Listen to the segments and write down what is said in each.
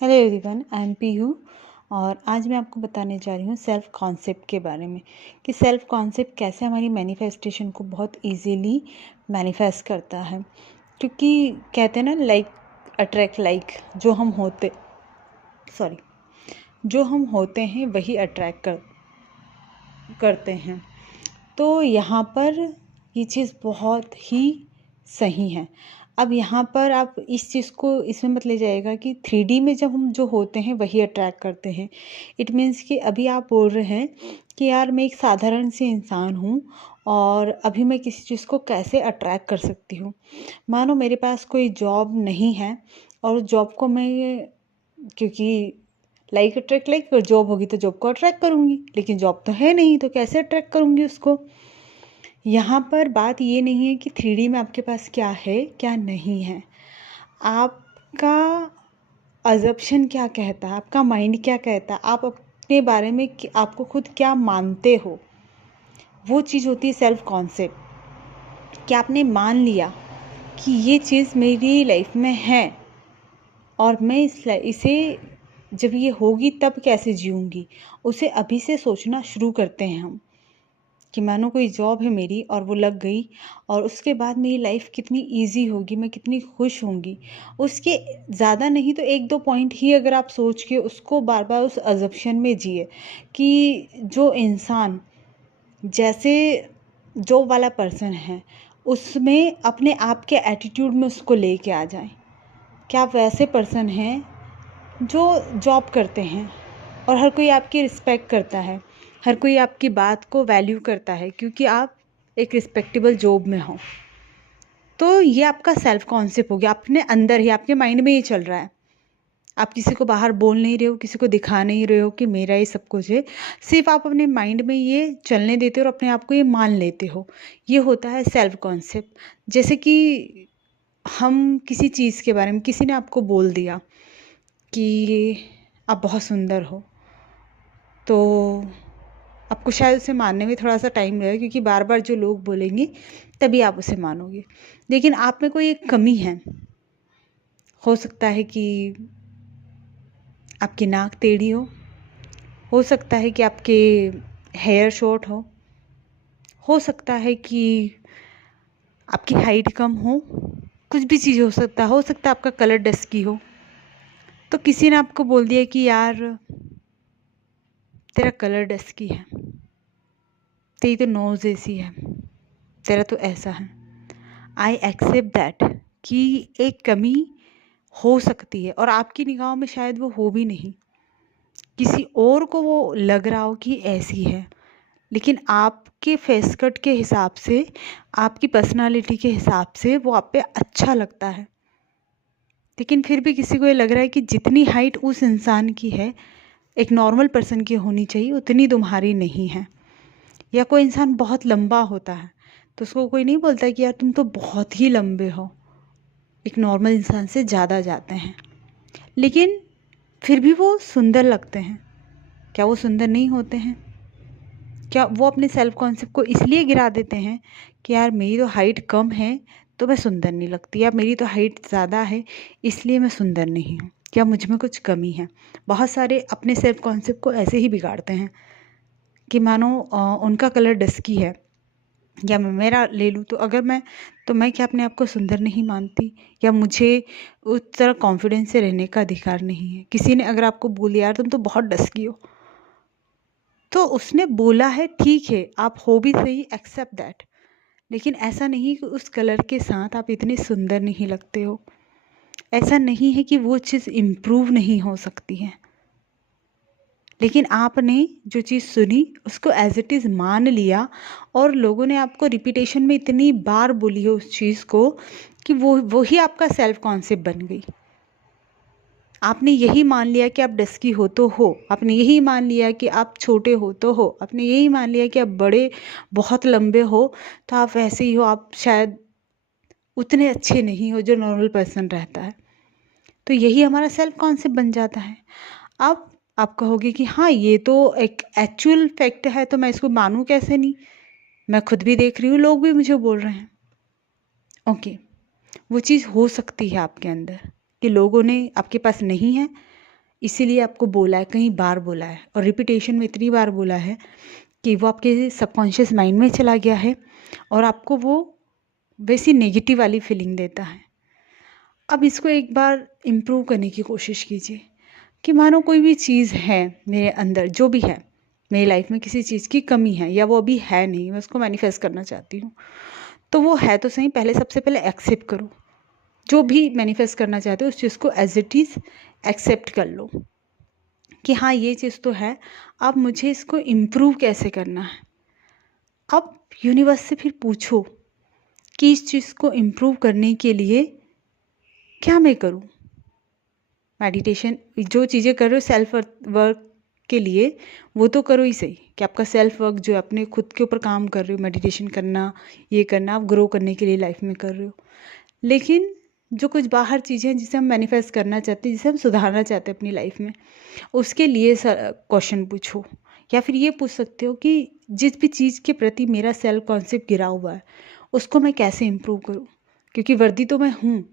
Hello everyone, I am Pihu और आज मैं आपको बताने जा रही हूँ सेल्फ कॉन्सेप्ट के बारे में कि सेल्फ कॉन्सेप्ट कैसे हमारी मैनिफेस्टेशन को बहुत इजीली मैनिफेस्ट करता है। क्योंकि कहते हैं ना, लाइक अट्रैक्ट लाइक, जो हम होते हैं वही अट्रैक्ट करते हैं। तो यहाँ पर ये चीज़ बहुत ही सही है। अब यहाँ पर आप इस चीज़ को इसमें मत ले जाइएगा कि 3D में जब हम जो होते हैं वही अट्रैक्ट करते हैं। इट मीन्स कि अभी आप बोल रहे हैं कि यार मैं एक साधारण सी इंसान हूँ और अभी मैं किसी चीज़ को कैसे अट्रैक्ट कर सकती हूँ। मानो मेरे पास कोई जॉब नहीं है और जॉब को मैं, क्योंकि लाइक अट्रैक्ट लाइक, जॉब होगी तो जॉब को अट्रैक्ट करूँगी, लेकिन जॉब तो है नहीं तो कैसे अट्रैक्ट करूँगी उसको। यहाँ पर बात ये नहीं है कि 3D में आपके पास क्या है क्या नहीं है, आपका अजम्पशन क्या कहता है, आपका माइंड क्या कहता है, आप अपने बारे में आपको खुद क्या मानते हो, वो चीज़ होती है सेल्फ कॉन्सेप्ट। कि आपने मान लिया कि ये चीज़ मेरी लाइफ में है और मैं इसे जब ये होगी तब कैसे जीऊँगी, उसे अभी से सोचना शुरू करते हैं हम। कि मानो कोई जॉब है मेरी और वो लग गई और उसके बाद मेरी लाइफ कितनी इजी होगी, मैं कितनी खुश होंगी। उसके ज़्यादा नहीं तो 1-2 पॉइंट ही अगर आप सोच के उसको बार बार उस अजम्पशन में जिए कि जो इंसान जैसे जॉब वाला पर्सन है उसमें अपने आप के एटीट्यूड में उसको लेके आ जाएं। क्या आप वैसे पर्सन हैं जो जॉब करते हैं और हर कोई आपकी रिस्पेक्ट करता है, हर कोई आपकी बात को वैल्यू करता है क्योंकि आप एक रिस्पेक्टेबल जॉब में हो। तो ये आपका सेल्फ कॉन्सेप्ट हो गया, अपने अंदर ही, आपके माइंड में ये चल रहा है। आप किसी को बाहर बोल नहीं रहे हो, किसी को दिखा नहीं रहे हो कि मेरा ये सब कुछ है, सिर्फ आप अपने माइंड में ये चलने देते हो और अपने आप को ये मान लेते हो। ये होता है सेल्फ कॉन्सेप्ट। जैसे कि हम किसी चीज़ के बारे में, किसी ने आपको बोल दिया कि आप बहुत सुंदर हो, तो आपको शायद उसे मानने में थोड़ा सा टाइम लगेगा क्योंकि बार बार जो लोग बोलेंगे तभी आप उसे मानोगे। लेकिन आप में कोई एक कमी है, हो सकता है कि आपकी नाक टेढ़ी हो सकता है कि आपके हेयर शॉर्ट हो सकता है कि आपकी हाइट कम हो, कुछ भी चीज़ हो सकता है आपका कलर डस्की हो। तो किसी ने आपको बोल दिया कि यार तेरा कलर डस्की है, तेरी तो नोज़ ऐसी है, तेरा तो ऐसा है। आई एक्सेप्ट दैट कि एक कमी हो सकती है और आपकी निगाहों में शायद वो हो भी नहीं, किसी और को वो लग रहा हो कि ऐसी है, लेकिन आपके फेस कट के हिसाब से, आपकी पर्सनालिटी के हिसाब से वो आप पे अच्छा लगता है। लेकिन फिर भी किसी को ये लग रहा है कि जितनी हाइट उस इंसान की है, एक नॉर्मल पर्सन की होनी चाहिए, उतनी तुम्हारी नहीं है। या कोई इंसान बहुत लंबा होता है तो उसको कोई नहीं बोलता कि यार तुम तो बहुत ही लंबे हो, एक नॉर्मल इंसान से ज़्यादा जाते हैं, लेकिन फिर भी वो सुंदर लगते हैं। क्या वो सुंदर नहीं होते हैं? क्या वो अपने सेल्फ कॉन्सेप्ट को इसलिए गिरा देते हैं कि यार मेरी तो हाइट कम है तो मैं सुंदर नहीं लगती, या मेरी तो हाइट ज़्यादा है इसलिए मैं सुंदर नहीं हूँ, क्या मुझ में कुछ कमी है। बहुत सारे अपने सेल्फ कॉन्सेप्ट को ऐसे ही बिगाड़ते हैं कि मानो उनका कलर डस्की है या मैं मेरा ले लूँ, तो मैं क्या अपने आप को सुंदर नहीं मानती, या मुझे उस तरह कॉन्फिडेंस से रहने का अधिकार नहीं है। किसी ने अगर आपको बोल यार तुम तो बहुत डस्की हो, तो उसने बोला है, ठीक है, आप हो भी सही, एक्सेप्ट दैट, लेकिन ऐसा नहीं कि उस कलर के साथ आप इतने सुंदर नहीं लगते हो। ऐसा नहीं है कि वो चीज़ इम्प्रूव नहीं हो सकती है, लेकिन आपने जो चीज़ सुनी उसको एज इट इज़ मान लिया और लोगों ने आपको रिपीटेशन में इतनी बार बोली है उस चीज़ को कि वो ही आपका सेल्फ कॉन्सेप्ट बन गई। आपने यही मान लिया कि आप डस्की हो तो हो, आपने यही मान लिया कि आप छोटे हो तो हो, आपने यही मान लिया कि आप बड़े बहुत लंबे हो तो आप वैसे ही हो, आप शायद उतने अच्छे नहीं हो जो नॉर्मल पर्सन रहता है। तो यही हमारा सेल्फ कॉन्सेप्ट बन जाता है। अब आप कहोगे कि हाँ ये तो एक एक्चुअल फैक्ट है तो मैं इसको मानूं कैसे नहीं, मैं खुद भी देख रही हूँ, लोग भी मुझे बोल रहे हैं। ओके, वो चीज़ हो सकती है आपके अंदर कि लोगों ने आपके पास नहीं है, इसीलिए आपको बोला है, कई बार बोला है, और रिपीटेशन में इतनी बार बोला है कि वो आपके सबकॉन्शियस माइंड में चला गया है और आपको वो वैसी नेगेटिव वाली फीलिंग देता है। अब इसको एक बार इम्प्रूव करने की कोशिश कीजिए कि मानो कोई भी चीज़ है मेरे अंदर, जो भी है मेरी लाइफ में, किसी चीज़ की कमी है या वो अभी है नहीं, मैं उसको मैनिफेस्ट करना चाहती हूँ, तो वो है तो सही, पहले सबसे पहले एक्सेप्ट करो। जो भी मैनिफेस्ट करना चाहते हो उस चीज़ को एज इट इज़ एक्सेप्ट कर लो कि हाँ ये चीज़ तो है, अब मुझे इसको इम्प्रूव कैसे करना है। अब यूनिवर्स से फिर पूछो कि इस चीज़ को इम्प्रूव करने के लिए क्या मैं करूँ। मेडिटेशन, जो चीज़ें कर रहे हो सेल्फ वर्क के लिए, वो तो करो ही सही, कि आपका सेल्फ वर्क जो है अपने खुद के ऊपर काम कर रहे हो, मेडिटेशन करना, ये करना, आप ग्रो करने के लिए लाइफ में कर रहे हो। लेकिन जो कुछ बाहर चीज़ें हैं जिसे हम मैनिफेस्ट करना चाहते हैं, जिसे हम सुधारना चाहते हैं अपनी लाइफ में, उसके लिए क्वेश्चन पूछो। या फिर ये पूछ सकते हो कि जिस भी चीज़ के प्रति मेरा सेल्फ कॉन्सेप्ट गिरा हुआ है उसको मैं कैसे इम्प्रूव करूँ, क्योंकि वर्दी तो मैं हूँ।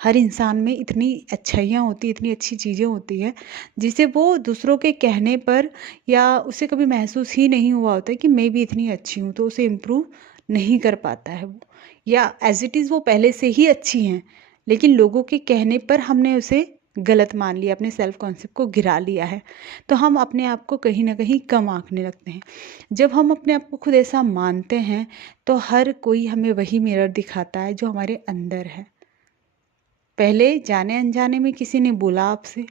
हर इंसान में इतनी अच्छाइयाँ होती, इतनी अच्छी चीज़ें होती हैं जिसे वो दूसरों के कहने पर या उसे कभी महसूस ही नहीं हुआ होता है कि मैं भी इतनी अच्छी हूँ, तो उसे इम्प्रूव नहीं कर पाता है वो, या एज इट इज़ वो पहले से ही अच्छी हैं, लेकिन लोगों के कहने पर हमने उसे गलत मान लिया, अपने सेल्फ कॉन्सेप्ट को गिरा लिया है, तो हम अपने आप को कहीं ना कहीं कम आंकने लगते हैं। जब हम अपने आप को खुद ऐसा मानते हैं तो हर कोई हमें वही मिरर दिखाता है जो हमारे अंदर है। पहले जाने अनजाने में किसी ने बोला आपसे,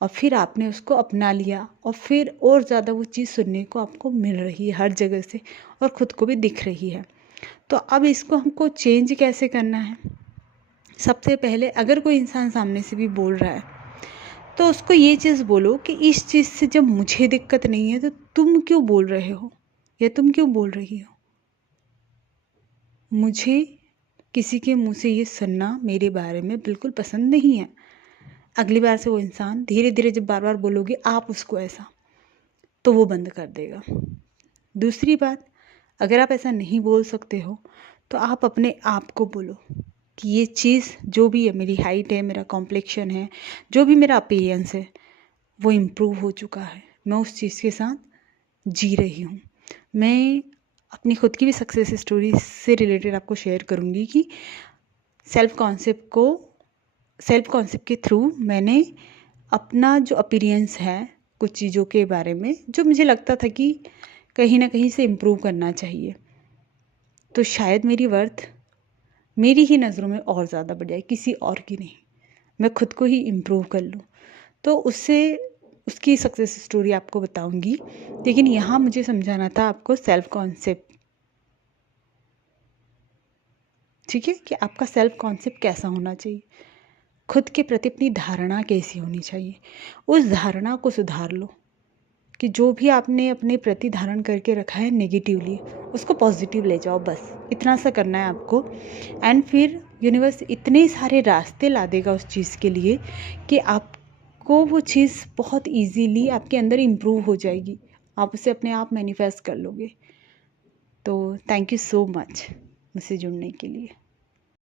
और फिर आपने उसको अपना लिया, और फिर और ज़्यादा वो चीज़ सुनने को आपको मिल रही है हर जगह से, और ख़ुद को भी दिख रही है। तो अब इसको हमको चेंज कैसे करना है? सबसे पहले अगर कोई इंसान सामने से भी बोल रहा है तो उसको ये चीज़ बोलो कि इस चीज़ से जब मुझे दिक्कत नहीं है तो तुम क्यों बोल रहे हो या तुम क्यों बोल रही हो। मुझे किसी के मुंह से ये सुनना मेरे बारे में बिल्कुल पसंद नहीं है। अगली बार से वो इंसान धीरे धीरे जब बार बार बोलोगे आप उसको ऐसा, तो वो बंद कर देगा। दूसरी बात, अगर आप ऐसा नहीं बोल सकते हो तो आप अपने आप को बोलो कि ये चीज़ जो भी है, मेरी हाइट है, मेरा कॉम्प्लेक्शन है, जो भी मेरा अपीयरेंस है, वो इम्प्रूव हो चुका है, मैं उस चीज़ के साथ जी रही हूँ। मैं अपनी खुद की भी सक्सेस स्टोरी से रिलेटेड आपको शेयर करूँगी कि सेल्फ कॉन्सेप्ट के थ्रू मैंने अपना जो अपीयरेंस है कुछ चीज़ों के बारे में, जो मुझे लगता था कि कहीं ना कहीं से इम्प्रूव करना चाहिए, तो शायद मेरी वर्थ मेरी ही नज़रों में और ज़्यादा बढ़ जाए, किसी और की नहीं। मैं खुद को ही इम्प्रूव कर लूँ, तो उसकी सक्सेस स्टोरी आपको बताऊंगी। लेकिन यहाँ मुझे समझाना था आपको सेल्फ कॉन्सेप्ट, ठीक है, कि आपका सेल्फ कॉन्सेप्ट कैसा होना चाहिए, खुद के प्रति अपनी धारणा कैसी होनी चाहिए। उस धारणा को सुधार लो कि जो भी आपने अपने प्रति धारण करके रखा है नेगेटिवली, उसको पॉजिटिव ले जाओ, बस इतना सा करना है आपको। एंड फिर यूनिवर्स इतने सारे रास्ते ला देगा उस चीज़ के लिए कि आपको वो चीज़ बहुत इजीली आपके अंदर इम्प्रूव हो जाएगी, आप उसे अपने आप मैनिफेस्ट कर लोगे। तो थैंक यू सो मच मुझसे जुड़ने के लिए।